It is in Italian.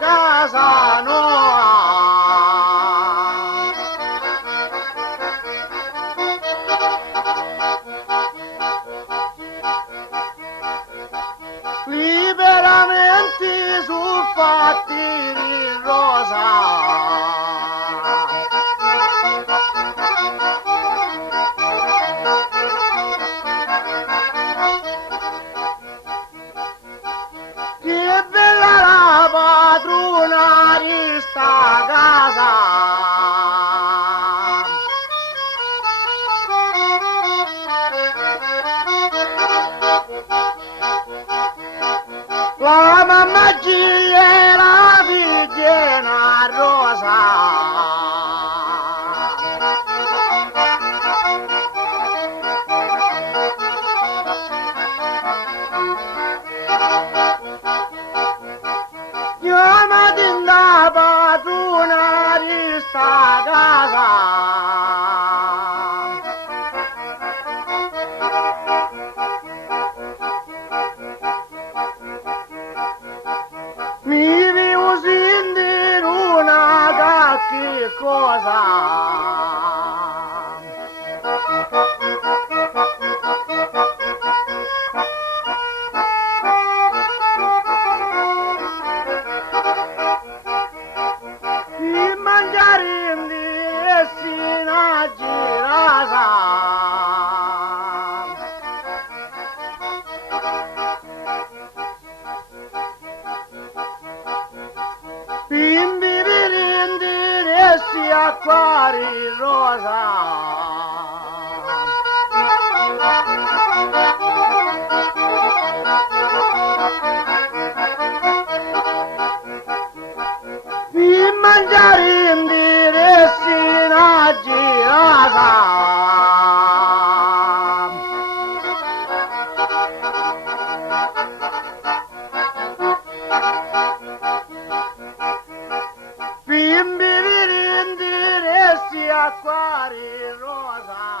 casa nuova. Liberamente su fatti di rosa. Che bella la padrona di sta casa. La mamma G e la Virgina Rosa. Chiamati la padrona di sta casa. Mi vivo sin dire una qualche cosa. Di mangiare in diressina girasa. Imbibirindi resti acquari rosa. I mangiarindi resti una girasa. Bimbi virindi resti acquari rosa.